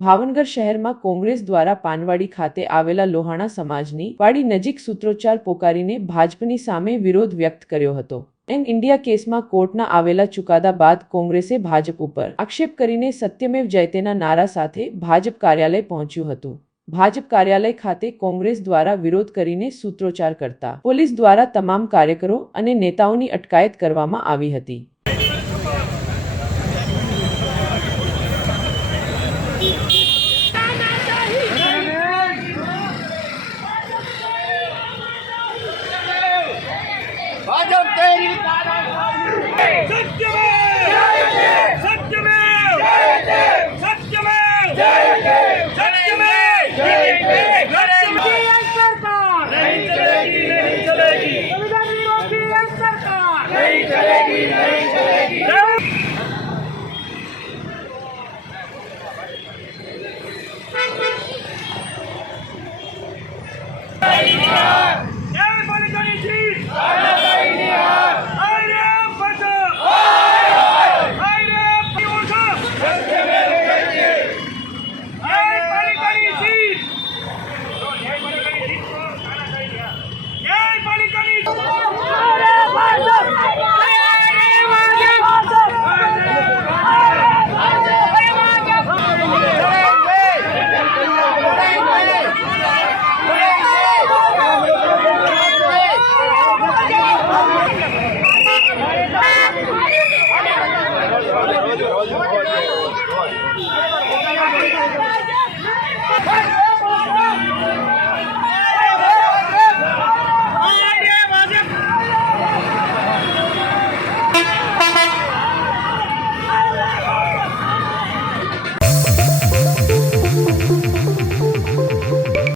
ભાવનગર શહેરમાં કોંગ્રેસ દ્વારા પાનવાડી ખાતે આવેલા લોહાણા સમાજની વાડી નજીક સૂત્રોચ્ચાર પોકારીને ભાજપની સામે વિરોધ વ્યક્ત કર્યો હતો। યંગ ઇન્ડિયા કેસમાં કોર્ટના આવેલા ચુકાદા બાદ કોંગ્રેસે ભાજપ ઉપર આક્ષેપ કરીને સત્યમેવ જયતેના નારા સાથે ભાજપ કાર્યાલય પહોંચ્યું હતું। ભાજપ કાર્યાલય ખાતે કોંગ્રેસ દ્વારા વિરોધ કરીને સૂત્રોચ્ચાર કરતા પોલીસ દ્વારા તમામ કાર્યકરો અને નેતાઓની અટકાયત કરવામાં આવી હતી।